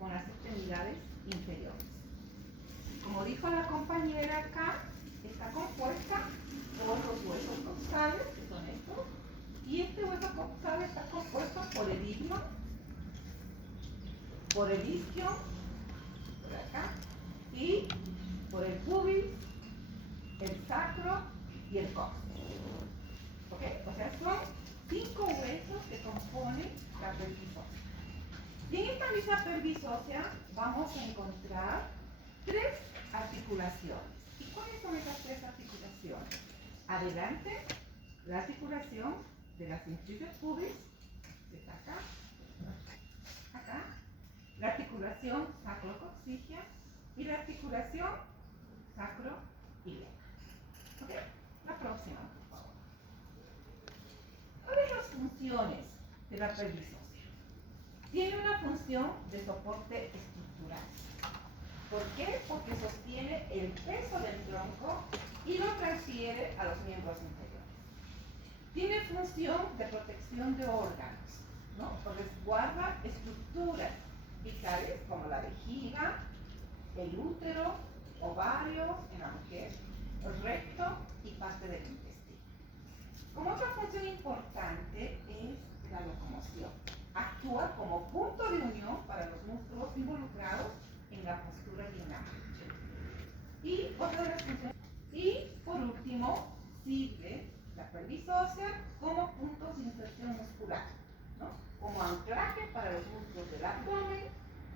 con las extremidades inferiores. Como dijo la compañera acá, está compuesta por los huesos coxales, que son estos, y este hueso coxal está compuesto por el istmo, por el isquio, por acá, y por el pubis, el sacro y el cóccix. ¿Ok? O sea, son 5 huesos que componen la pelvis ósea. Y en esta misma pelvis ósea vamos a encontrar 3 articulaciones. ¿Y cuáles son esas 3 articulaciones? Adelante, la articulación de la cinctriz del pubis, que está acá, acá, la articulación sacrocoxígea y la articulación sacroiliaca. ¿Ok? La próxima, por favor. ¿Cuáles son las funciones de la pelvis ósea? Tiene una función de soporte estructural. ¿Por qué? Porque sostiene el peso del tronco y lo transfiere a los miembros inferiores. Tiene función de protección de órganos, ¿no? Resguarda estructuras vitales como la vejiga, el útero, ovario en la mujer, el recto y parte del intestino. Como otra función importante es la locomoción. Actúa como punto de unión para los músculos involucrados en la postura dinámica. Y otra de las funciones. Y por último, sirve la pelvis ósea como puntos de inserción muscular, ¿no? Como anclaje para los músculos del abdomen,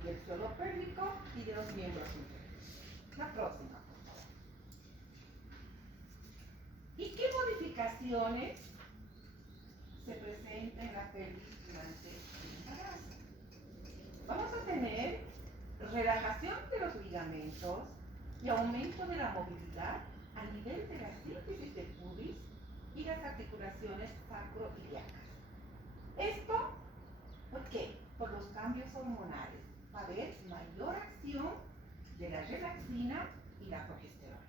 del suelo pélvico y de los miembros inferiores. La próxima, por favor. ¿Y qué modificaciones se presentan en la pelvis durante el embarazo? Vamos a tener relajación de los ligamentos y aumento de la movilidad a nivel de la síntesis del pubis y las articulaciones sacroiliacas. ¿Esto por qué? Por los cambios hormonales. Va a haber mayor acción de la relaxina y la progesterona.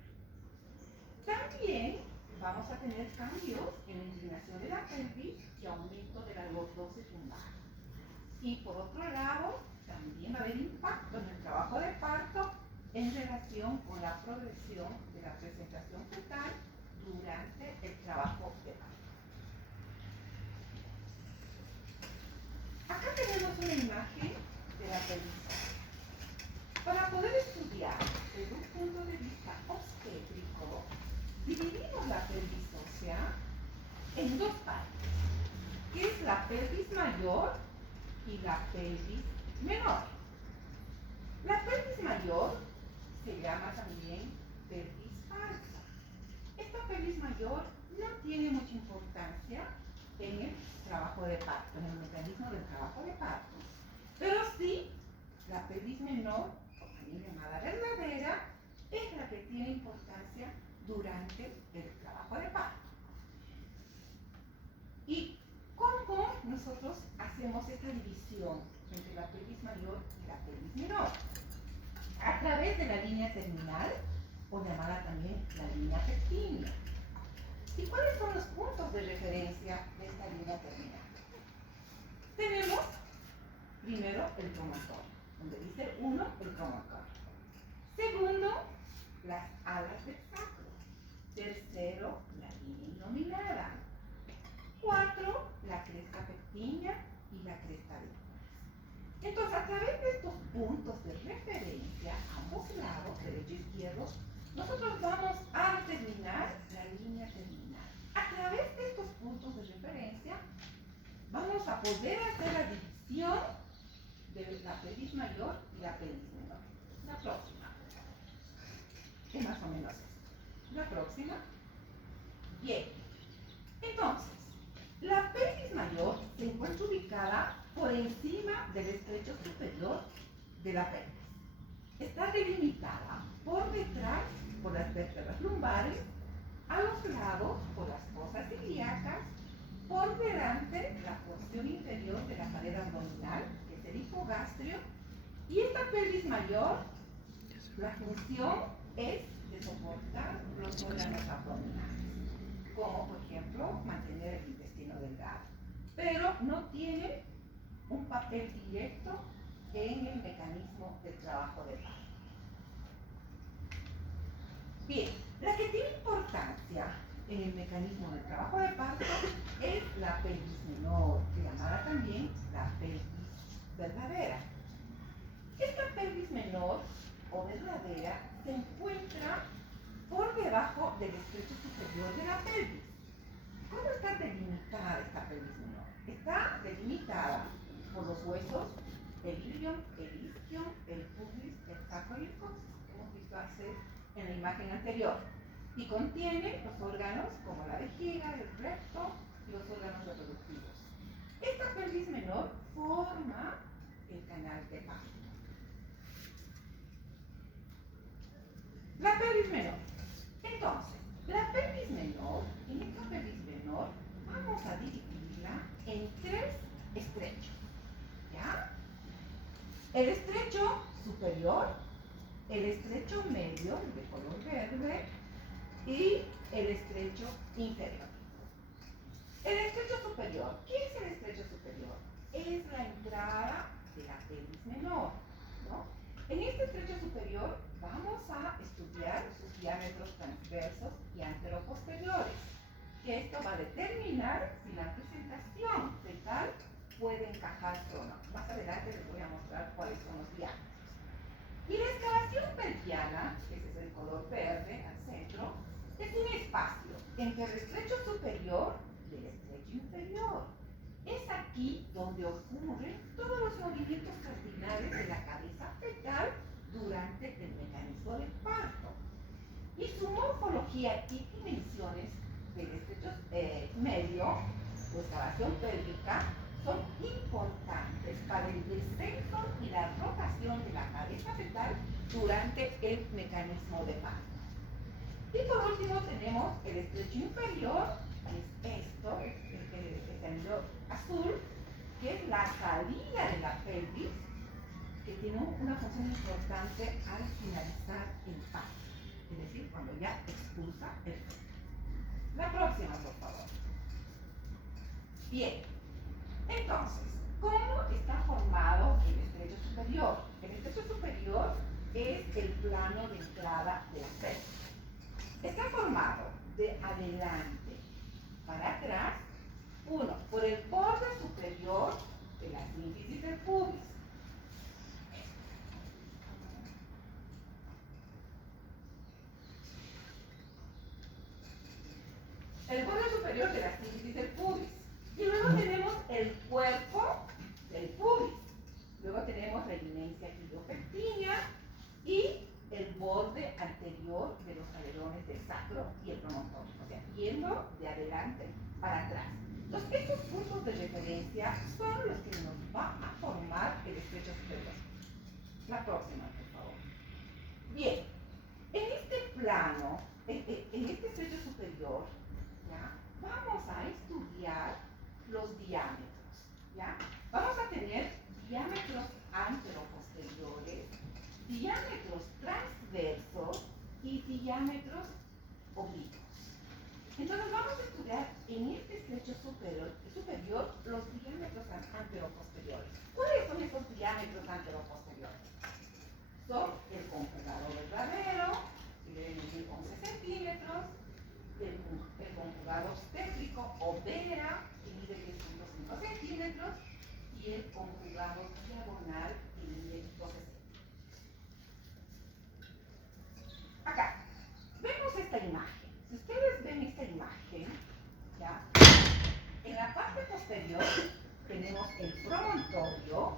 También vamos a tener cambios en la inclinación de la pelvis y aumento de la lordosis lumbar. Y por otro lado, también va a haber impacto en el trabajo de parto en relación con la progresión de la presentación fetal durante el trabajo de parto. Acá tenemos una imagen de la pelvis ósea. Para poder estudiar desde un punto de vista obstétrico, dividimos la pelvis ósea en 2 partes, que es la pelvis mayor y la pelvis menor. La pelvis mayor se llama también pelvis falsa. Esta pelvis mayor no tiene mucha importancia en el trabajo de parto, en el mecanismo del trabajo de parto, pero sí la pelvis menor, también llamada verdadera, es la que tiene importancia durante el trabajo de parto. ¿Y cómo nosotros hacemos esta división entre la pelvis mayor y la pelvis menor? A través de la línea terminal, o llamada también la línea pectínea. ¿Y cuáles son los puntos de referencia de esta línea terminal? Tenemos primero el promontorio, donde dice 1 el promontorio. Segundo, las alas del sacro. Tercero, la línea innominada. 4, la cresta pectínea y la cresta de Curas. Entonces, a través de estos puntos de referencia, ambos lados, derecho e izquierdo, nosotros vamos a determinar la línea terminal. A través de estos puntos de referencia, vamos a poder hacer la división de la pelvis mayor y la pelvis menor. La próxima. Es más o menos esto. La próxima. Bien. Entonces, la pelvis mayor se encuentra ubicada por encima del estrecho superior de la pelvis. Está delimitada por detrás por las vértebras lumbares, a los lados por las fosas ilíacas, por delante la porción inferior de la pared abdominal, que es el hipogastrio, y esta pelvis mayor, la función es de soportar los órganos abdominales, como por ejemplo mantener el intestino delgado, pero no tiene un papel directo en el mecanismo del trabajo de parto. Bien, la que tiene importancia en el mecanismo del trabajo de parto es la pelvis menor, llamada también la pelvis verdadera. Esta pelvis menor o verdadera se encuentra por debajo del estrecho superior de la pelvis. ¿Cómo está delimitada esta pelvis menor? Está delimitada por los huesos, el ilion, el isquion, el pubis, el sacro y el coxis, que hemos visto hace en la imagen anterior. Y contiene los órganos como la vejiga, el recto y los órganos reproductivos. Esta pelvis menor forma el canal de parto. La pelvis menor. Entonces, la pelvis menor, en esta pelvis menor, vamos a dividirla en tres estrechos. ¿Ya? El estrecho superior, el estrecho medio, de color verde, y el estrecho inferior. El estrecho superior. ¿Qué es el estrecho superior? Es la entrada de la pelvis menor, ¿no? En este estrecho superior vamos a estudiar sus diámetros transversos y anteroposteriores, que esto va a determinar si la presentación fetal puede encajarse o no. Más adelante les voy a mostrar cuáles son los diámetros. Y la excavación pelviana, ese es el color verde al centro, es un espacio entre el estrecho superior y el estrecho inferior. Es aquí donde ocurren todos los movimientos cardinales de la cabeza fetal durante el mecanismo del parto. Y su morfología y dimensiones del estrecho medio o excavación pélvica son importantes para el descenso y la rotación de la cabeza fetal durante el mecanismo de parto. Y por último tenemos el estrecho inferior, que es esto, el anillo azul, que es la salida de la pelvis, que tiene una función importante al finalizar el parto, es decir, cuando ya expulsa el feto. La próxima, por favor. Bien, entonces, ¿cómo está formado el estrecho superior? El estrecho superior es el plano de entrada de la pelvis. Está formado de adelante para atrás, uno, por el borde superior de la sínfisis del pubis. El borde superior de la sínfisis del pubis. Y luego tenemos el cuerpo del pubis. Luego tenemos la eminencia iliopectínea y el borde anterior de los alerones del sacro y el promontorio. O sea, yendo de adelante para atrás. Entonces, estos puntos de referencia son los que nos va a formar el estrecho superior. La próxima, por favor. Bien, en este plano, en este estrecho superior, ¿ya? Vamos a estudiar los diámetros, ¿ya? Vamos a tener diámetros anteroposteriores, diámetros transversos y diámetros oblicuos. Entonces vamos a estudiar en este estrecho superior los diámetros anteroposteriores. ¿Cuáles son esos diámetros anteroposteriores? Son el conjugado verdadero, que debe medir 11 centímetros, el conjugado obstétrico o vera, que mide 10.5 centímetros, y el conjugado diagonal, que mide 12 centímetros. Acá, vemos esta imagen. Si ustedes ven esta imagen, ¿ya? En la parte posterior tenemos el promontorio,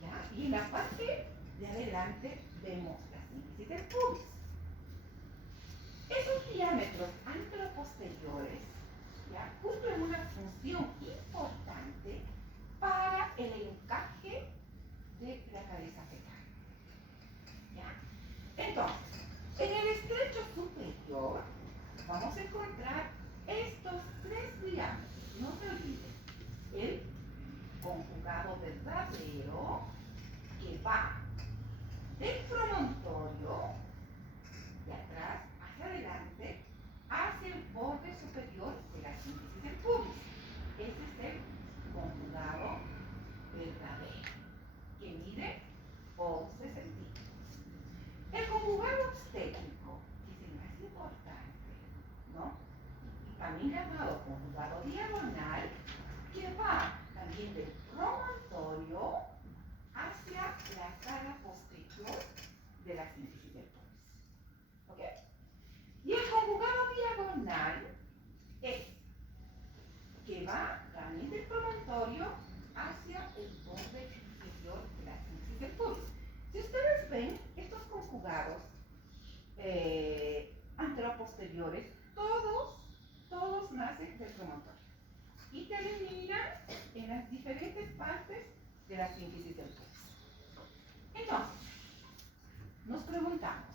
¿ya? Y en la parte de adelante vemos la sínfisis del pubis. Esos diámetros anteroposteriores, ¿ya? Cumplen una función importante para el encaje de la cabeza fetal, ¿ya? Entonces, en el estrecho superior vamos a encontrar estos tres diámetros. No se olviden, el conjugado verdadero, que va del promontorio de atrás hacia adelante hacia el borde superior de la sínfisis del pubis. Ese es el conjugado verdadero, que mide la cara posterior de la sínfisis del pubis. ¿Ok? Y el conjugado diagonal es que va también del promontorio hacia el borde inferior de la sínfisis del pubis. Si ustedes ven, estos conjugados anteroposteriores, todos nacen del promontorio y terminan en las diferentes partes de la sínfisis del pubis. Entonces, nos preguntamos,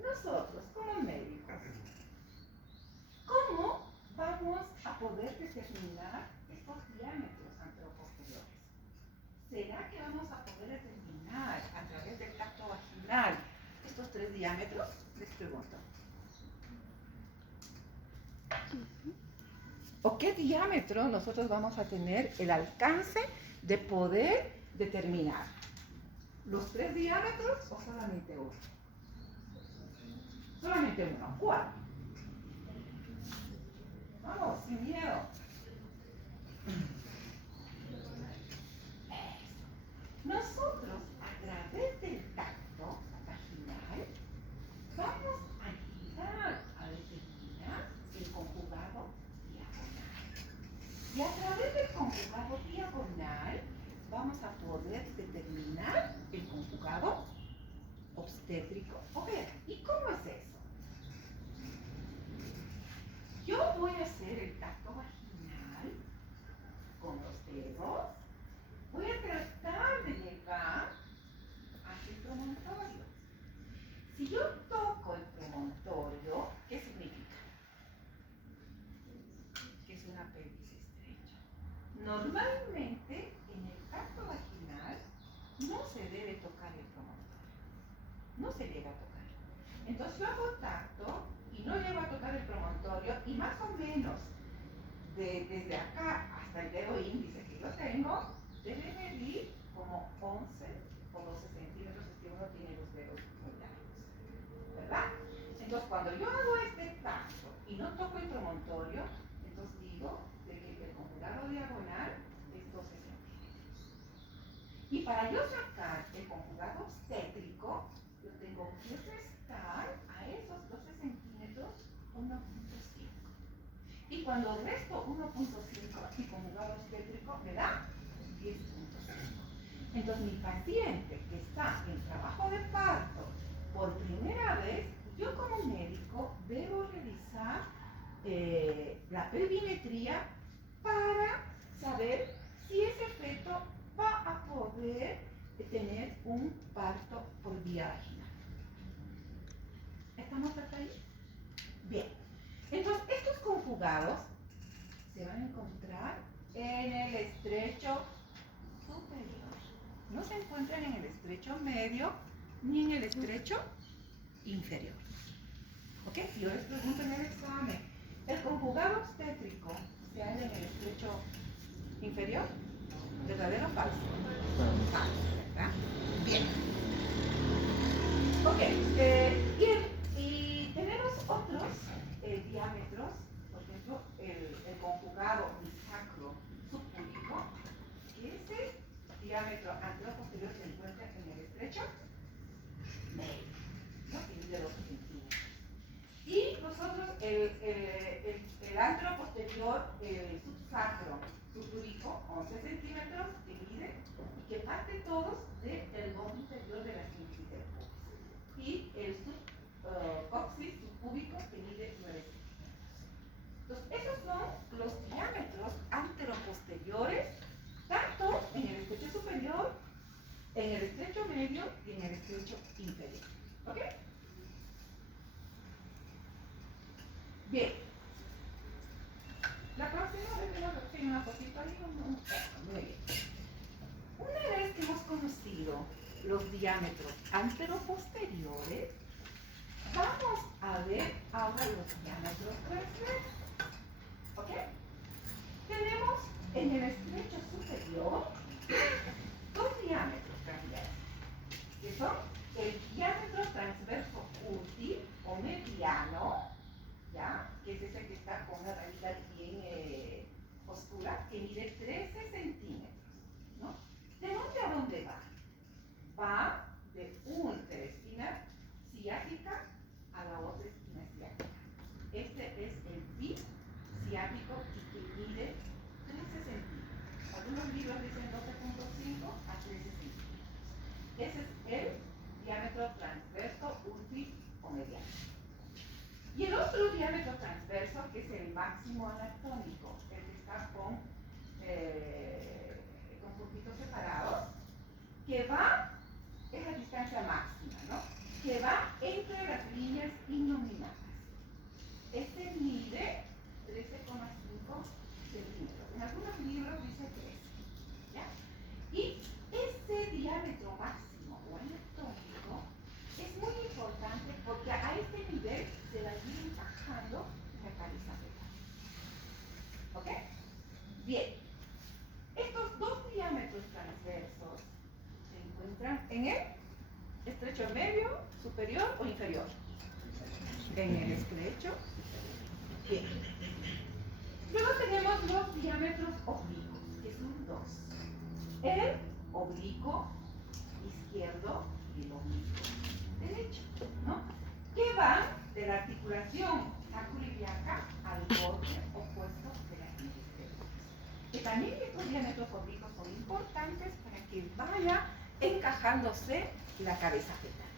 nosotros como médicos, ¿cómo vamos a poder determinar estos diámetros anteroposteriores? ¿Será que vamos a poder determinar a través del tacto vaginal estos 3 diámetros? Les pregunto. ¿O qué diámetro nosotros vamos a tener el alcance de poder determinar? ¿Los 3 diámetros o solamente uno? Solamente uno. ¿Cuál? Vamos, sin miedo. Nosotros, a través del tacto vaginal, vamos a llegar a determinar el conjugado diagonal. Y a través del conjugado diagonal, vamos a poder determinar el conjugado obstétrico obstétrico. ¿Y cómo es eso? Yo voy a hacer el tacto vaginal con los dedos. Voy a tratar de llegar hacia el promontorio. Si yo toco el promontorio, ¿qué significa? Que es una pelvis estrecha. Normalmente, en el tacto vaginal, no se debe tocar el promontorio. No se llega a tocar. Entonces yo hago tacto y no llego a tocar el promontorio y más o menos desde acá hasta el dedo índice que yo tengo, debe medir como 11 o 12 centímetros, es que uno tiene los dedos muy largos, ¿verdad? Entonces cuando yo hago este tacto y no toco el promontorio, entonces digo de que el conjugado diagonal es 12 centímetros. Y para yo sacar el conjugado obstétrico, yo tengo que restar a esos 12 centímetros 1.5. Y cuando resto 1.5, mi conjugado obstétrico me da 10.5. Entonces, mi paciente que está en trabajo de parto por primera vez, yo como médico debo realizar la pelvimetría para saber si ese feto va a poder tener un parto por vía vaginal. ¿Estamos hasta ahí? Bien. Entonces, estos conjugados se van a encontrar en el estrecho superior. No se encuentran en el estrecho medio ni en el estrecho inferior. ¿Ok? Si yo les pregunto en el examen, ¿el conjugado obstétrico se halla en el estrecho inferior? ¿Verdadero o falso? Falso, ¿verdad? Bien. Ok. Y tenemos otros diámetros, por ejemplo, el conjugado bisacro subpúbico, que ese diámetro anteroposterior se encuentra en el estrecho medio, ¿no? Que mide 12 centímetros. Y nosotros, el anteroposterior subsacro subpúbico, 11 centímetros, que mide y que parte todos del borde inferior de la sínfisis del pubis. Y el coxis subpúbico, que mide 9 centímetros. Entonces, esos son los diámetros anteroposteriores, tanto en el estrecho superior, en el estrecho medio y en el estrecho inferior. ¿Ok? Bien. La próxima vez tengo una fotito ahí. Muy bien. Una vez que hemos conocido los diámetros anteroposteriores, vamos a ver ahora los diámetros transversales. ¿Ok? Tenemos en el estrecho superior dos diámetros transversales, que son el diámetro transverso útil o mediano, ¿ya? Que es ese que está con una rayita bien oscura, que mide 13 centímetros, ¿no? ¿De dónde a dónde va? a 13 centímetros. Ese es el diámetro transverso útil o mediano. Y el otro diámetro transverso, que es el máximo anatómico, el que está con puntitos separados, que va, es la distancia máxima, ¿no? Que va entre las líneas innominadas. Este mide 13,5 centímetros. En algunos libros dice 13. ¿Ya? Y ese diámetro máximo o anatómico es muy importante porque a este nivel se va a ir encajando la cabeza fetal. ¿Ok? Bien. Estos dos diámetros transversos se encuentran en el estrecho medio, superior o inferior. En el estrecho. Bien. Luego tenemos los diámetros oblicuos, que son dos. El oblicuo izquierdo y el oblicuo derecho, ¿no? Que van de la articulación sacroiliaca al borde opuesto de la índice. Que también estos diámetros oblicuos son importantes para que vaya encajándose la cabeza fetal.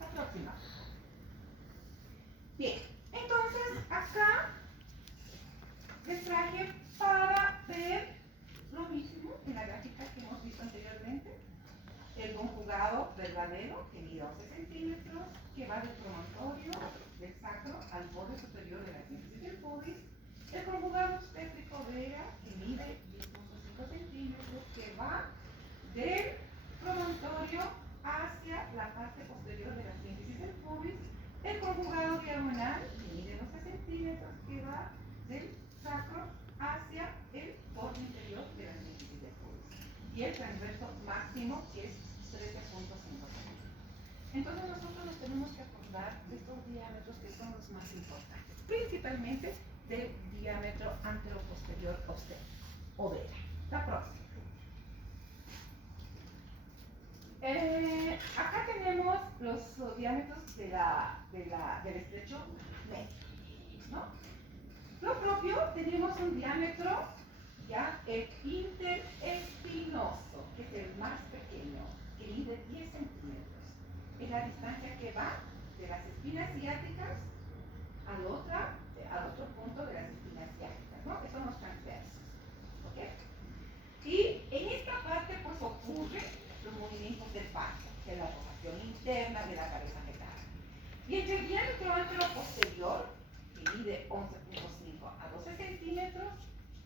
La próxima. Bien, entonces acá les traje para ver lo mismo en la gráfica que hemos visto anteriormente. El conjugado verdadero, que mide 11 centímetros, que va del promontorio del sacro al borde superior de la síntesis del pubis. El conjugado obstétrico vera, que mide 10,5 centímetros, que va del promontorio hacia la parte posterior de la síntesis del pubis. El conjugado diagonal, que mide 12 centímetros, que va del sacro hacia el borde interior de la síntesis del pubis. Y el transverso máximo, que es 13,5 centímetros. Entonces nosotros nos tenemos que acordar de estos diámetros que son los más importantes, principalmente del diámetro anteroposterior obstétrico o vera. La próxima. Acá tenemos los diámetros del estrecho medio, ¿no? Lo propio, tenemos un diámetro, ya, el interespinoso, que es el más pequeño, que mide 10 centímetros. Es la distancia que va de las espinas ciáticas al otro punto de las espinas ciáticas, ¿no? Que son los transversos. ¿Ok? Y en esta parte, pues, ocurren los movimientos del parto, que es la rotación interna de la cabeza fetal. Y entre el diámetro anteroposterior, que mide 11,5 a 12 centímetros,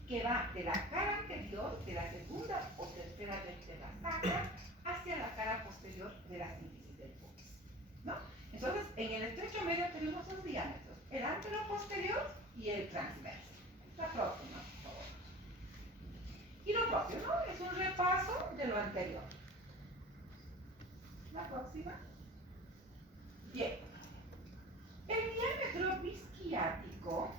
que va de la cara anterior, de la segunda o tercera vértebra sacra, hacia la cara posterior de la síntesis del pubis, ¿no? Entonces, en el estrecho medio tenemos dos diámetros, el anteroposterior y el transverso. La próxima, por favor. Y lo propio, ¿no? Es un repaso de lo anterior. La próxima. Bien. El diámetro bisquiático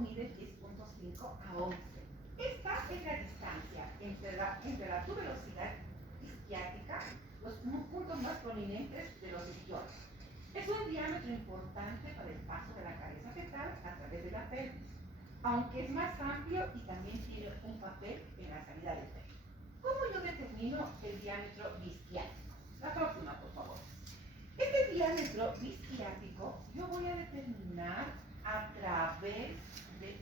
mide 10,5 a 11. Esta es la distancia entre la tuberosidad isquiática, los puntos más prominentes de los isquiones. Es un diámetro importante para el paso de la cabeza fetal a través de la pelvis, aunque es más amplio y también tiene un papel en la salida del pene. ¿Cómo yo determino el diámetro bisquiático? La próxima, por favor. Este diámetro bisquiático yo voy a determinar a través del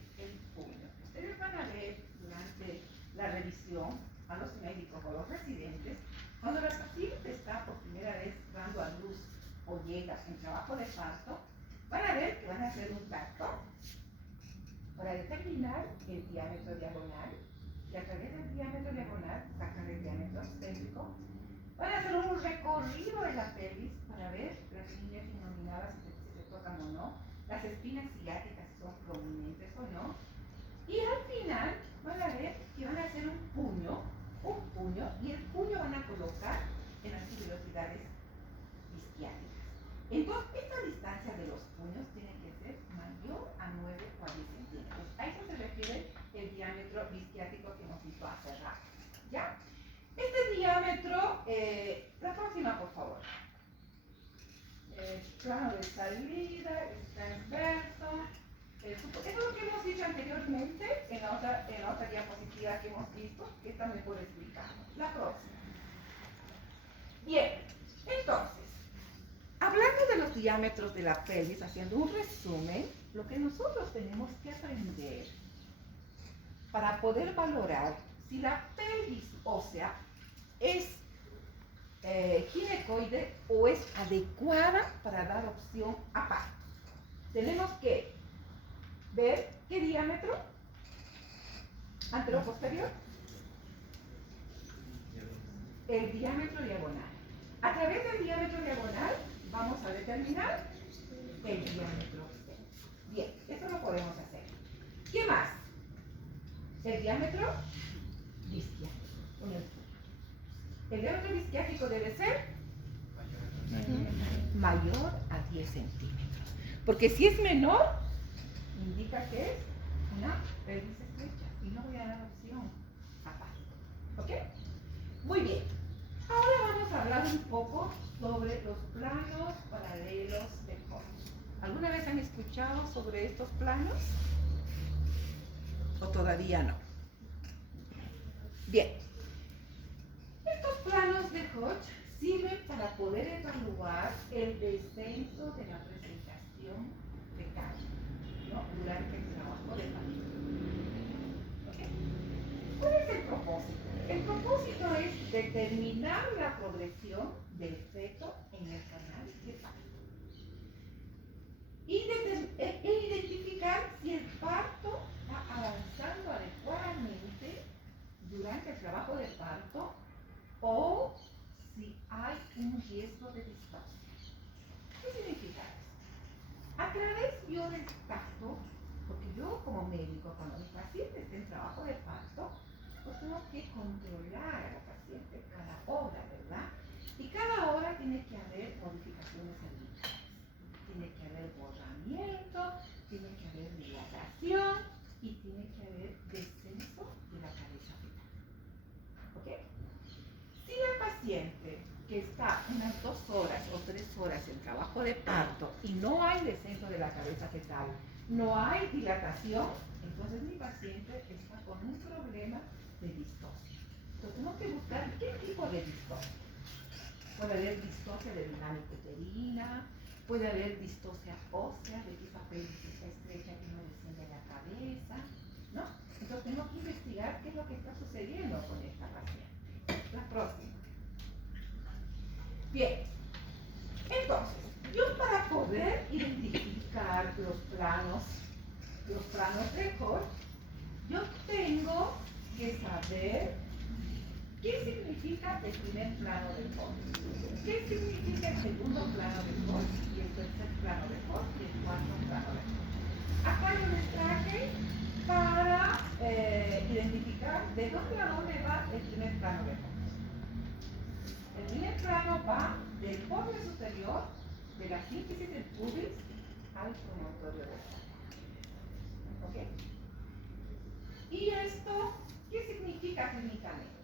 puño. Ustedes van a ver durante la revisión a los médicos o los residentes, cuando la paciente está por primera vez dando a luz o llega en trabajo de parto, van a ver que van a hacer un tacto para determinar el diámetro diagonal, y a través del diámetro diagonal sacan el diámetro obstétrico. Van a hacer un recorrido de la pelvis para ver las líneas innominadas si se tocan o no, las espinas ciáticas si son prominentes o no, y al final van a ver que van a hacer un puño, y el puño van a colocar en las tuberosidades isquiáticas. Entonces, esta distancia de los puños tiene que ser mayor a 9 o a 10 centímetros. A eso se refiere el diámetro isquiático que hemos visto hace rato. ¿Ya? Este diámetro, la próxima, por favor. Plano de salida, es transverso. es lo que hemos dicho anteriormente en la otra diapositiva que hemos visto, que esta me puede explicar. La próxima. Bien, entonces, hablando de los diámetros de la pelvis, haciendo un resumen, lo que nosotros tenemos que aprender para poder valorar si la pelvis ósea es ginecoide o es adecuada para dar opción a parto. Tenemos que ver qué diámetro, antero-posterior, el diámetro diagonal. A través del diámetro diagonal vamos a determinar el diámetro externo. Bien, esto lo podemos hacer. ¿Qué más? El diámetro disquiático. El diámetro disquiático debe ser mayor a 10 centímetros. Porque si es menor, indica que es una pelvis estrecha y no voy a dar opción a parto. ¿Ok? Muy bien. Ahora vamos a hablar un poco sobre los planos paralelos de Hodge. ¿Alguna vez han escuchado sobre estos planos? ¿O todavía no? Bien. Estos planos de Hodge sirven para poder evaluar el descenso de la presentación fetal, ¿no? Durante el trabajo de parto. ¿Okay? ¿Cuál es el propósito? El propósito es determinar la progresión del feto en el canal de parto e identificar si el parto va avanzando adecuadamente durante el trabajo de parto o si hay un riesgo de displasia. ¿Qué significa esto? A través yo del parto, porque yo como médico, cuando mi paciente está en trabajo de parto, pues tengo que controlar a la paciente cada hora, ¿verdad? Y cada hora tiene que haber modificaciones cervicales. Tiene que haber borramiento, tiene que haber dilatación y tiene que haber descenso de la cabeza fetal. ¿Ok? Si la paciente que está unas 2 horas o 3 horas en trabajo de parto y no hay descenso de la cabeza fetal, no hay dilatación, entonces mi paciente está con un problema de distosia. Entonces tengo que buscar qué tipo de distosia. Puede haber distosia de dinámica uterina, puede haber distosia ósea, de que esa pelvis está estrecha y no desciende la cabeza, ¿no? Entonces tengo que investigar qué es lo que está sucediendo con esta paciente. La próxima. Bien, entonces, yo para poder identificar los planos de Hodge, yo tengo que saber qué significa el primer plano de Hodge, qué significa el segundo plano de Hodge y el tercer plano de Hodge y el cuarto plano de Hodge. Acá yo les traje para identificar de dónde a dónde va el primer plano de Hodge. El primer plano va del borde superior de la síntesis del pubis al promontorio del sacro. ¿Ok? ¿Y esto qué significa clínicamente?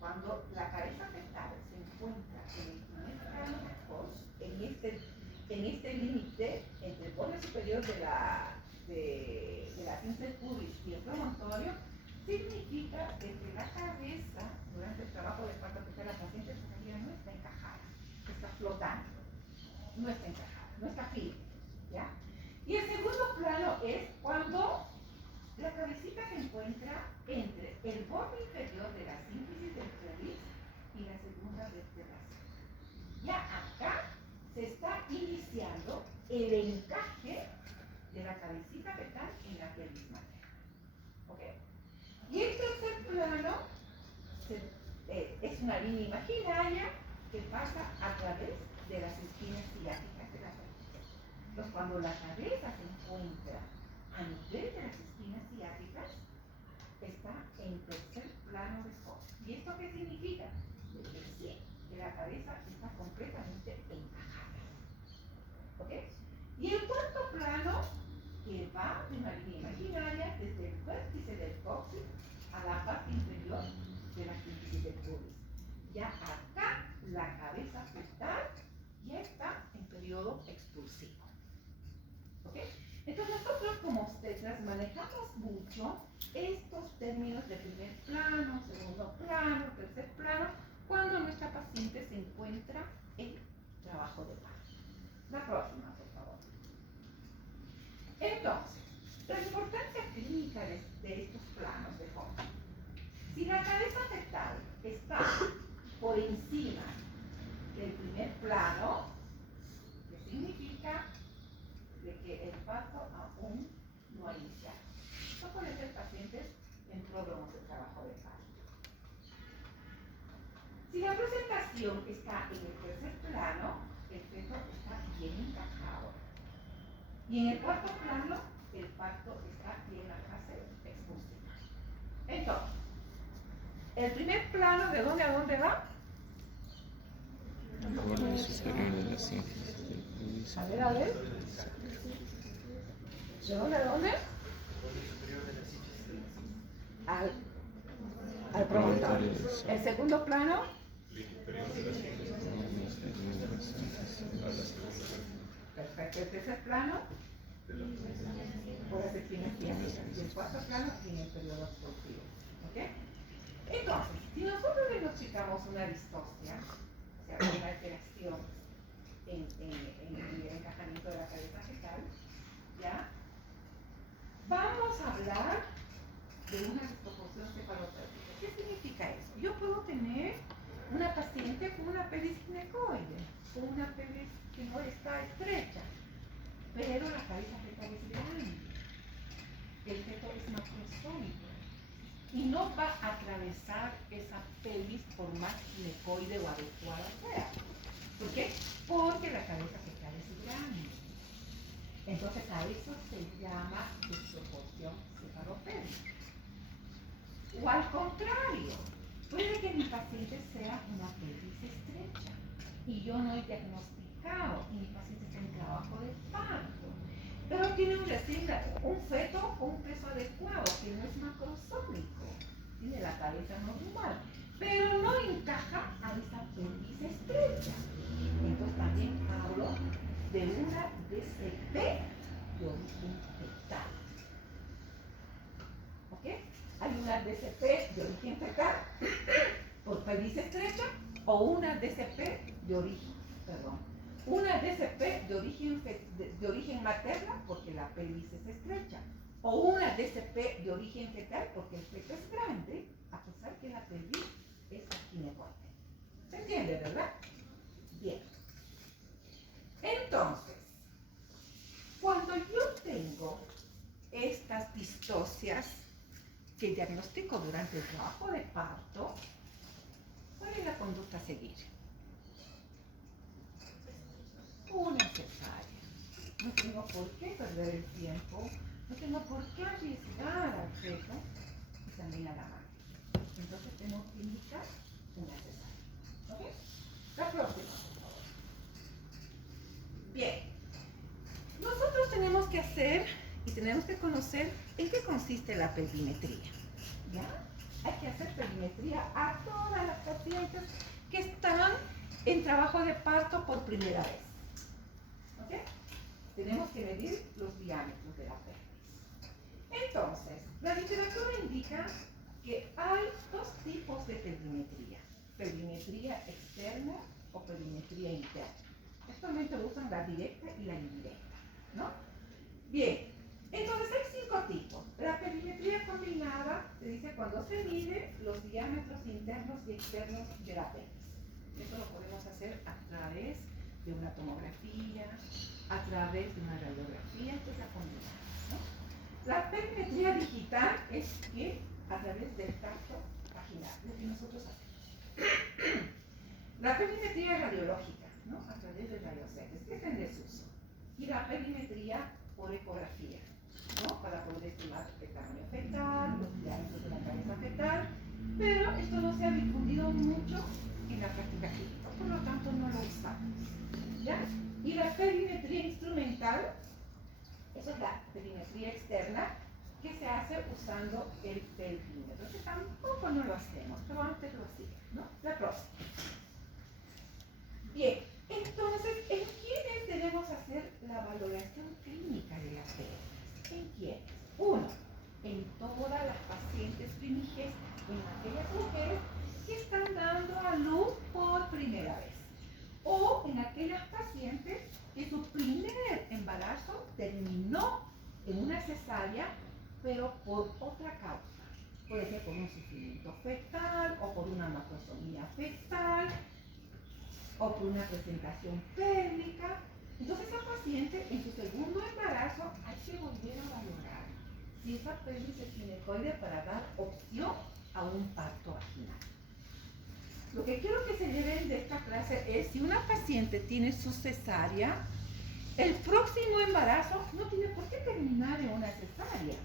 Cuando la cabeza fetal se encuentra en el primer plano de Hodge, en este límite entre el borde superior de la síntesis del pubis y el promontorio, significa que la cabeza, durante el trabajo de parto fetal, la paciente todavía no está encajada, está flotando, no está encajada, no está firme, ¿ya? Y el segundo plano es cuando la cabecita se encuentra entre el borde inferior de la síntesis del pubis y la segunda vertebración. Ya acá se está iniciando el encaje de la cabecita fetal en la pelvis materna. ¿Ok? Y el tercer plano es una línea imaginaria que pasa a través de las espinas ciáticas de la pelvis. Entonces, cuando la cabeza se encuentra a nivel de las espinas ciáticas, está en tercer plano de Hodge. ¿Y esto qué significa? Que la cabeza está completamente encajada. ¿Ok? Y el cuarto plano, que va de una línea imaginaria desde el vértice del coxis a la parte inferior de la síntesis del pubis. Ya acá la cabeza fetal ya está en periodo expulsivo. ¿Ok? Entonces obstetras manejamos mucho estos términos de primer plano, segundo plano, tercer plano, cuando nuestra paciente se encuentra en trabajo de parto. La próxima, por favor. Entonces, la importancia clínica de estos planos de fondo. Si la cabeza fetal está por encima del primer plano, que significa de que el parto aún no ha iniciado. Esto puede ser pacientes en pródromos de trabajo de parto. Si la presentación está en el tercer plano, el feto está bien encajado. Y en el cuarto plano, el parto está en la fase expulsiva. Entonces, el primer plano, ¿de dónde a dónde va? El borde superior de la sínfisis del pubis. A ver. ¿De dónde a dónde? Al promontorio. El segundo plano. Perfecto. El tercer plano. Puede ser quimioterapia. Y el cuarto plano en el periodo expulsivo. ¿Ok? Entonces, si nosotros diagnosticamos una distocia, o sea, una alteración en el encajamiento de la cabeza fetal, ¿ya? Vamos a hablar de una desproporción cefalopélvica. ¿Qué significa eso? Yo puedo tener una paciente con una pelvis ginecoide, con una pelvis que no está estrecha, pero la cabeza fetal es grande. El feto es macroscópico y no va a atravesar esa pelvis por más ginecoide o adecuada sea. ¿Por qué? Porque la cabeza fetal es grande. Entonces a eso se llama desproporción cefalopélvica. O al contrario, puede que mi paciente sea una pelvis estrecha y yo no he diagnosticado y mi paciente está en trabajo de parto, pero tiene un feto con un peso adecuado que no es macrosómico, tiene la cabeza normal, pero no encaja a esa pelvis estrecha. Entonces también hablo de una DCP de origen fetal. ¿Ok? Hay una DCP de origen fetal por pelvis estrecha o una DCP una DCP de origen materna porque la pelvis es estrecha o una DCP de origen fetal porque el feto es grande a pesar que la pelvis es ginecoide. ¿Se entiende, verdad? Bien. Entonces, cuando yo tengo estas distocias que diagnostico durante el trabajo de parto, ¿cuál es la conducta a seguir? Una cesárea. No tengo por qué perder el tiempo, no tengo por qué arriesgar al feto y también a la madre. Entonces tengo que indicar una cesárea. ¿Ok? La próxima, por favor. Bien. Nosotros tenemos que hacer y tenemos que conocer en qué consiste la pelvimetría. ¿Ya? Hay que hacer pelvimetría a todas las pacientes que están en trabajo de parto por primera vez. ¿Ok? Tenemos que medir los diámetros de la pelvis. Entonces, la literatura indica que hay dos tipos de pelvimetría. Pelvimetría externa o pelvimetría interna. Actualmente usan la directa y la indirecta, ¿no? Bien, entonces hay 5 tipos. La pelvimetría combinada se dice cuando se mide los diámetros internos y externos de la pelvis. Esto lo podemos hacer a través de una tomografía, a través de una radiografía, esto es la combinada, ¿no? La pelvimetría digital es que a través del tacto vaginal, lo que nosotros hacemos. La pelvimetría radiológica, ¿no? A través de rayos X, que es en desuso. Y la pelvimetría por ecografía, ¿no? Para poder estimar el tamaño fetal, los diámetros de la cabeza fetal, pero esto no se ha difundido mucho en la práctica clínica, por lo tanto no lo usamos, ¿ya? Y la pelvimetría instrumental, esa es la pelvimetría externa, que se hace usando el pelvímetro, que tampoco no lo hacemos, pero antes lo hacía, ¿no? La próxima. Bien, entonces, ¿en quiénes debemos hacer la valoración clínica de las pelvis? ¿En quiénes? en aquellas mujeres que están dando a luz por primera vez o en aquellas pacientes que su primer embarazo terminó en una cesárea, pero por otra causa. Puede ser por un sufrimiento fetal o por una macrosomía fetal o por una presentación pélvica. Entonces esa paciente en su segundo embarazo hay que volver a valorar si esa pelvis es ginecoide para dar opción a un parto vaginal. Lo que quiero que se lleven de esta clase es si una paciente tiene su cesárea, el próximo embarazo no tiene por qué terminar en una cesárea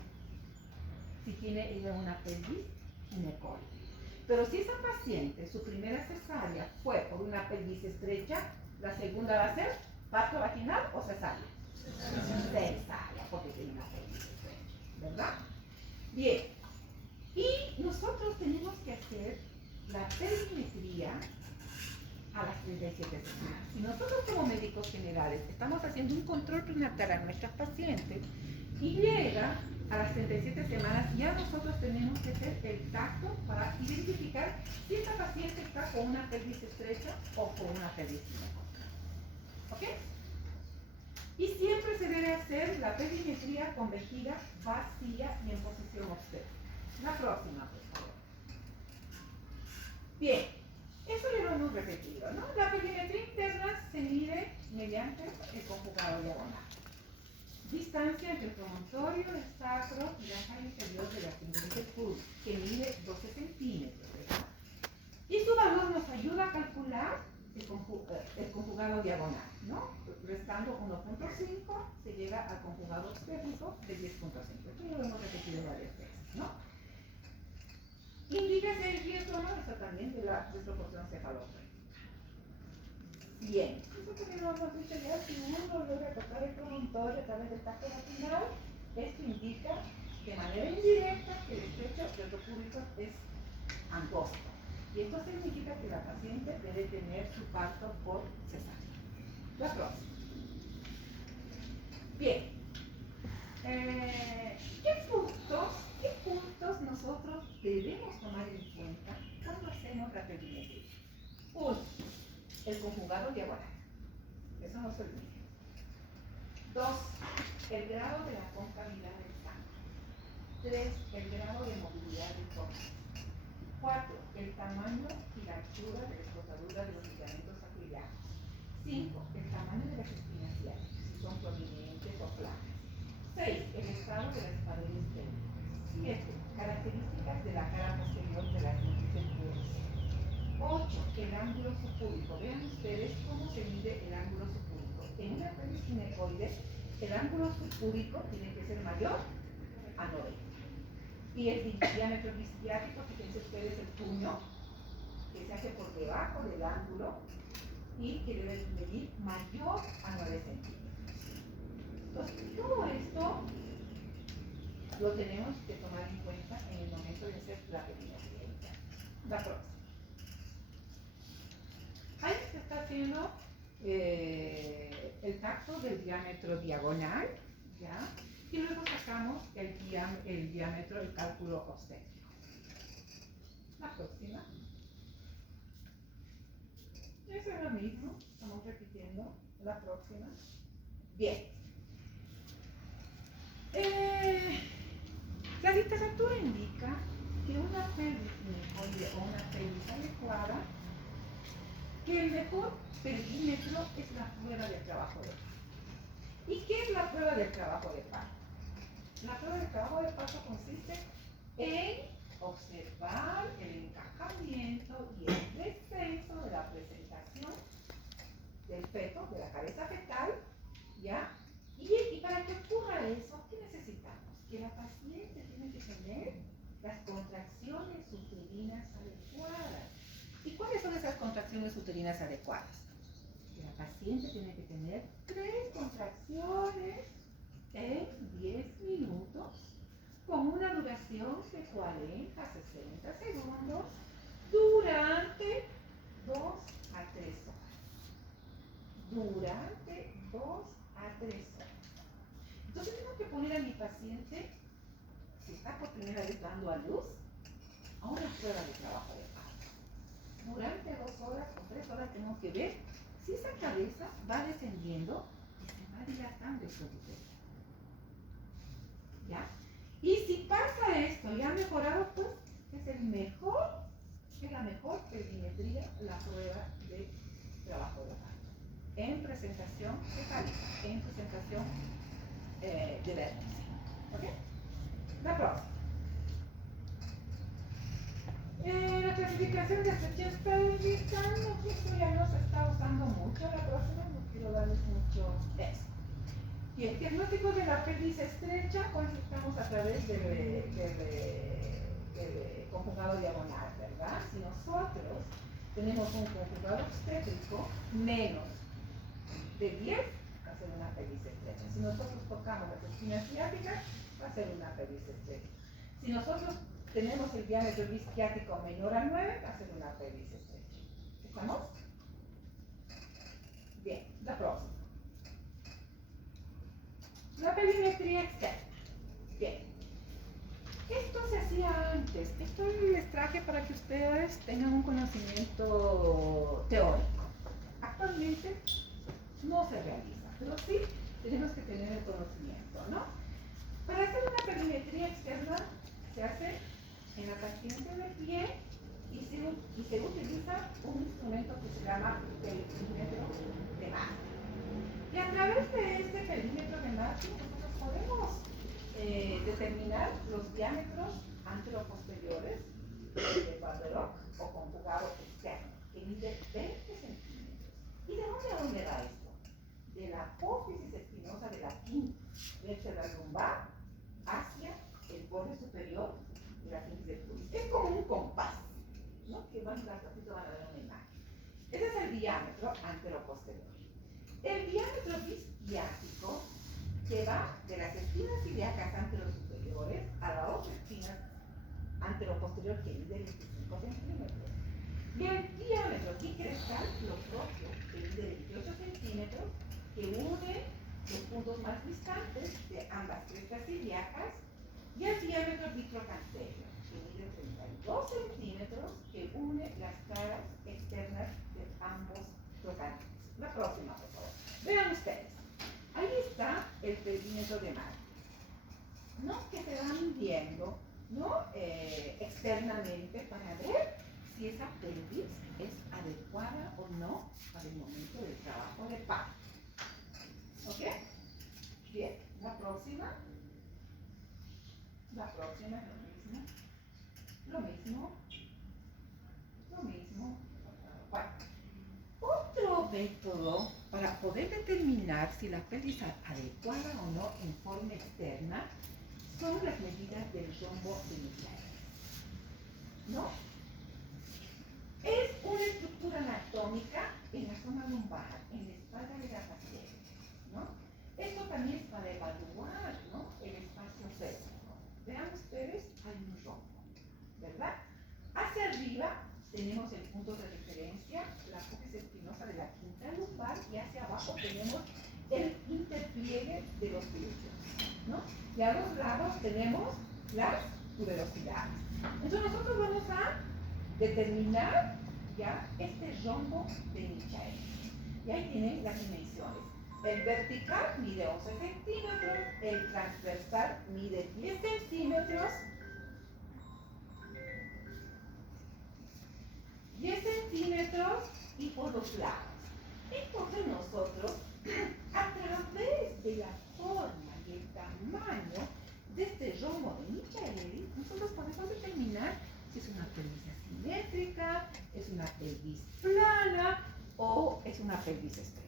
si tiene ella una pelvis ginecoide. Pero si esa paciente, su primera cesárea fue por una pelvis estrecha, la segunda va a ser parto vaginal o cesárea. Cesárea, porque tiene una pelvis estrecha, ¿verdad? Bien, y nosotros tenemos que hacer la perimetría a las 37 semanas. Si nosotros como médicos generales estamos haciendo un control prenatal a nuestras pacientes y llega a las 37 semanas, ya nosotros tenemos que hacer el tacto para identificar si esta paciente está con una pelvis estrecha o con una pelvis ginecoide. ¿Ok? Y siempre se debe hacer la perimetría con vejiga vacía y en posición obstétrica. La próxima, por favor. Bien, eso ya lo hemos repetido, ¿no? La perimetría interna se mide mediante el conjugado diagonal. Distancia entre el promontorio, el sacro y la cara inferior de la cintura del pubis, que mide 12 centímetros, ¿verdad? Y su valor nos ayuda a calcular el conjugado diagonal, ¿no? Restando 1.5 se llega al conjugado obstétrico de 10.5. Esto ya lo hemos repetido varias veces, ¿no? Indica si hay riesgo o no, eso también de la desproporción cefalóptica. Bien, eso también lo hemos dicho ya, si uno logra tocar el promontorio a través del tacto vaginal, esto indica de manera indirecta que el estrecho retrocúbico es angosto. Y esto significa que la paciente debe tener su parto por cesárea. La próxima. Bien. ¿Qué puntos nosotros debemos tomar en cuenta cuando hacemos la perimetría? 1. El conjugado diagonal. Eso no se olvide. 2. El grado de la concavidad del sangre. 3. El grado de movilidad del tórax. 4. El tamaño y la altura de la escotadura de los ligamentos acuilares. 5. El tamaño de las espinas ciáticas, si son prominentes o planas. 6. El estado de las paredes pélvicas. 7. Características de la cara posterior de la cintura. 8. El ángulo subpúbico. Vean ustedes cómo se mide el ángulo subpúbico. En una pelvis ginecoide, el ángulo subpúbico tiene que ser mayor a 90. Y el diámetro isquiático, fíjense ustedes el puño, que se hace por debajo del ángulo y que debe medir mayor a 9 centímetros. Entonces, todo esto lo tenemos que tomar en cuenta en el momento de hacer la perimetría interna. La próxima. Ahí se está haciendo el tacto del diámetro diagonal, ¿ya? Y luego sacamos el diámetro, el cálculo obstétrico. La próxima. Eso es lo mismo, estamos repitiendo. La próxima. Bien. La literatura indica que una pelvis ginecoide o una pelvis adecuada, que el mejor perímetro es la prueba del trabajo de parto. ¿Y qué es la prueba del trabajo de parto? La prueba del trabajo de parto consiste en observar el encajamiento y el descenso de la presentación del feto, de la cabeza fetal, ¿ya? Y para que ocurra eso, ¿qué necesitamos? Que la paciente tiene que tener las contracciones uterinas adecuadas. ¿Y cuáles son esas contracciones uterinas adecuadas? Que la paciente tiene que tener 3 contracciones en 10 minutos con una duración de 40 a 60 segundos durante 2 a 3 horas. Durante 2 a 3 horas. Entonces tengo que poner a mi paciente, si está por primera vez dando a luz, a una prueba de trabajo de parto. Durante 2 horas o 3 horas tenemos que ver si esa cabeza va descendiendo y se va dilatando el útero. ¿Ya? Y si pasa esto y ha mejorado, pues es la mejor perimetría, la prueba de trabajo de parto. En presentación cefálica, en presentación de vértice. ¿Ok? La próxima. La clasificación de estrechez pélvica, no, esto ya no se está usando mucho. La próxima, no quiero darles mucho eso. Y el diagnóstico de la pelvis estrecha, consultamos a través del conjugado diagonal, ¿verdad? Si nosotros tenemos un conjugado obstétrico menos de 10, va a ser una pelvis estrecha. Si nosotros tocamos las espinas ciáticas, va a ser una pelvis estrecha. Si nosotros tenemos el diámetro isquiático menor a 9, va a ser una pelvis estrecha. ¿Estamos? Bien, la próxima. La perimetría externa. Bien. Esto se hacía antes. Esto les traje para que ustedes tengan un conocimiento teórico. Actualmente no se realiza, pero sí tenemos que tener el conocimiento, ¿no? Para hacer una perimetría externa se hace en la paciente de pie y se utiliza un instrumento que se llama perímetro de Martin. Y a través de este perímetro de Martin nosotros podemos determinar los diámetros anteroposteriores de Barberok o conjugado externo, que mide 20 centímetros. ¿Y de dónde a dónde va esto? De la apófisis espinosa de la quinta vértebra lumbar hacia el borde superior de la quinta del pubis. Es como un compás, ¿no? Que van a ver una imagen. Ese es el diámetro anteroposterior. El diámetro isquiático que va de las espinas ilíacas anterosuperiores a la otra espina anteroposterior que mide 25 centímetros. Y el diámetro dicrestal, lo propio, que mide 28 centímetros, que une los puntos más distantes de ambas crestas ilíacas, y el diámetro vitrocanterio, que mide 32 centímetros, que une las caras externas de ambos trocánteres. La próxima, por favor. Vean ustedes. Ahí está el perímetro de Martin, ¿no? Que se van viendo, ¿no? Externamente para ver si esa pelvis es adecuada o no para el momento del trabajo de parto. ¿Ok? Bien, la próxima. La próxima es lo mismo. Lo mismo. Bueno. Otro método para poder determinar si la pelvis es adecuada o no en forma externa son las medidas del rombo de Michaelis, ¿no? Es una estructura anatómica en la zona lumbar, en la espalda de la paciente, ¿no? Esto también es para evaluar, ¿no? El espacio pélvico. Vean ustedes, hay un rombo, ¿verdad? Hacia arriba tenemos el punto de referencia, la apófisis espinosa de la quinta lumbar, y hacia abajo tenemos el interpliegue de los glúteos, ¿no? Y a los lados tenemos las tuberosidades. Entonces nosotros vamos a determinar ya este rombo de Michaelis. Y ahí tienen las dimensiones. El vertical mide 11 centímetros, el transversal mide 10 centímetros, 10 centímetros y por los lados. Entonces nosotros, a través de la forma y el tamaño de este rombo de Michaelis, nosotros podemos determinar si es una pelvis asimétrica, es una pelvis plana o es una pelvis estrecha.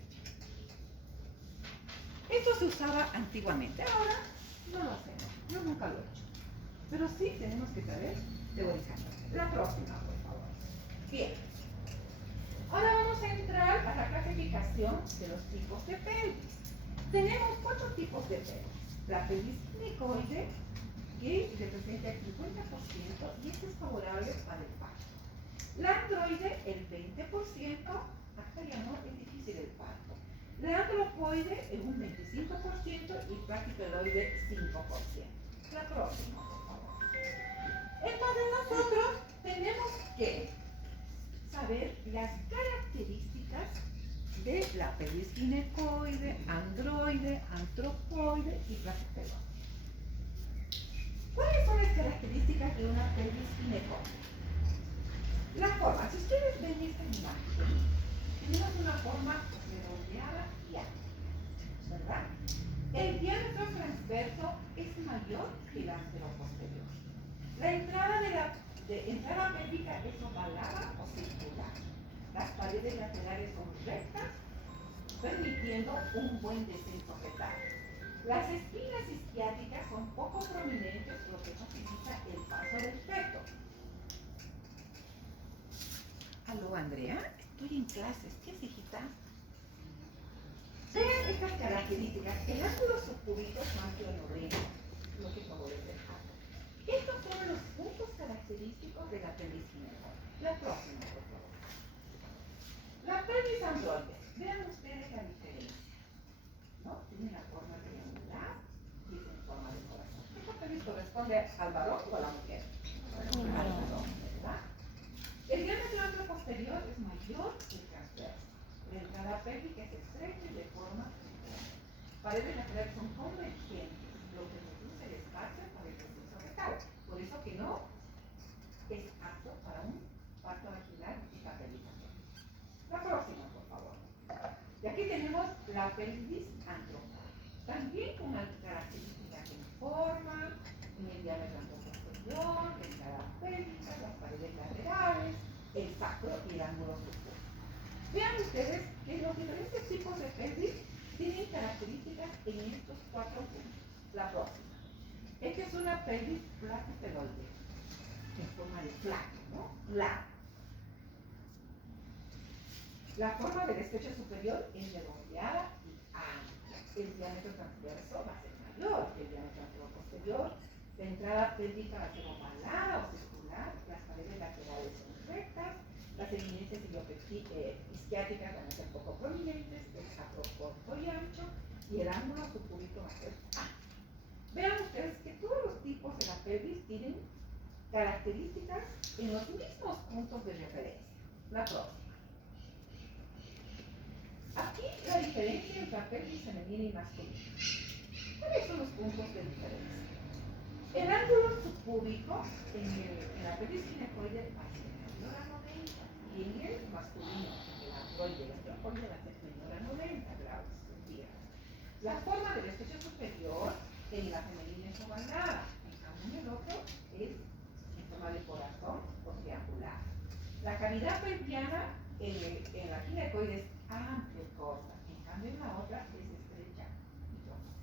Esto se usaba antiguamente, ahora no lo hacemos, yo nunca lo he hecho. Pero sí tenemos que saber teorizar. La próxima, por favor. Bien. Ahora vamos a entrar a la clasificación de los tipos de pelvis. Tenemos 4 tipos de pelvis. La pelvis cricoide, que representa el 50% y este es favorable para el parto. La androide, el 20%, acá ya no es difícil el parto. La antropoide, es un 25% y plastipedoide, 5%. La próxima, por favor. Entonces nosotros tenemos que saber las características de la pelvis ginecoide, androide, antropoide y placenteroide. ¿Cuáles son las características de una pelvis ginecoide? La forma, si ustedes ven esta imagen, tenemos una forma redondeada y alta, ¿verdad? El diámetro transverso es mayor que el anteroposterior. La entrada pélvica es ovalada o circular. Las paredes laterales son rectas, permitiendo un buen descenso fetal. Las espinas isquiáticas son poco prominentes, lo que facilita el paso del feto. Aló, Andrea, estoy en clases. ¿Qué es, hijita? Vean estas características. El ángulo subcúbito es más de 90, lo que favorece el paso. Estos son los puntos característicos de la pelvis ginecoide. La próxima, por favor. La pelvis androide. Vean ustedes la diferencia, ¿no? Tiene la forma triangular y es en forma de corazón. ¿Esta pelvis corresponde al varón o a la mujer? Al varón, ¿verdad? El diámetro anteroposterior es mayor que el transverso. La entrada pélvica es estrecha y de forma triangular. Paredes laterales son convergentes, lo que reduce el espacio para el descenso fetal. Por eso que no es apto para un parto vaginal y la pelvis androide. La próxima, por favor. Y aquí tenemos la pelvis antropoide. También con las características en forma, en el diámetro anteroposterior, la entrada pélvica, las paredes laterales, el sacro y el ángulo subcúbito. Vean ustedes que los diferentes tipos de pelvis tienen características en estos 4 puntos. La próxima. Esta es una pelvis placoteloide, en forma de plato, ¿no? Plato. La forma del estrecho superior es redondeada y amplia. El diámetro transverso va a ser mayor que el diámetro anteroposterior. La entrada pélvica va a ser ovalada o circular. Las paredes laterales son rectas. Las eminencias isquiáticas van a ser poco prominentes. El sacro corto y ancho. Y el ángulo subcúbito va a ser amplio. Vean ustedes que todos los tipos de la pelvis tienen características en los mismos puntos de referencia. La próxima. Aquí la diferencia entre la pelvis femenina y masculina. ¿Cuáles son los puntos de diferencia? El ángulo subcúbico en la pelvis ginecoide va a ser menor a 90 y en el masculino, el androide, el antropoide va a ser menor a 90 grados centígrados. La forma del estrecho superior en la femenina es ovalada, en cambio en el otro es en forma de corazón o triangular. La cavidad pelviana en la ginecoide es amplia y corta, en cambio en la otra es estrecha y profunda.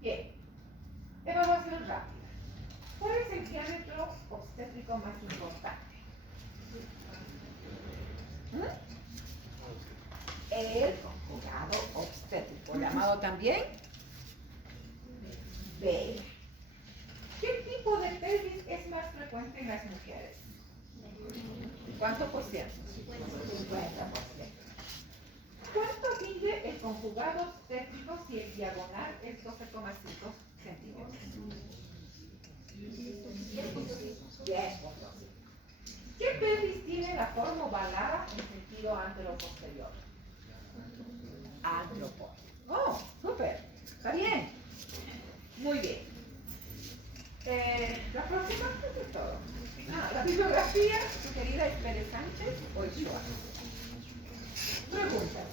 Bien, evaluación rápida. ¿Cuál es el diámetro obstétrico más importante? El conjugado obstétrico, llamado también B. ¿Qué tipo de pelvis es más frecuente en las mujeres? ¿Cuánto por ciento? 50%. ¿Cuánto mide el conjugado obstétrico si el diagonal es 12,5 centímetros? 10%. ¿Qué pelvis tiene la forma ovalada en sentido antero-posterior? Antropoide. Oh, súper. Está bien. Muy bien. La próxima, ¿qué es todo? La bibliografía sugerida es Pérez Sánchez o Ochoa. Preguntas.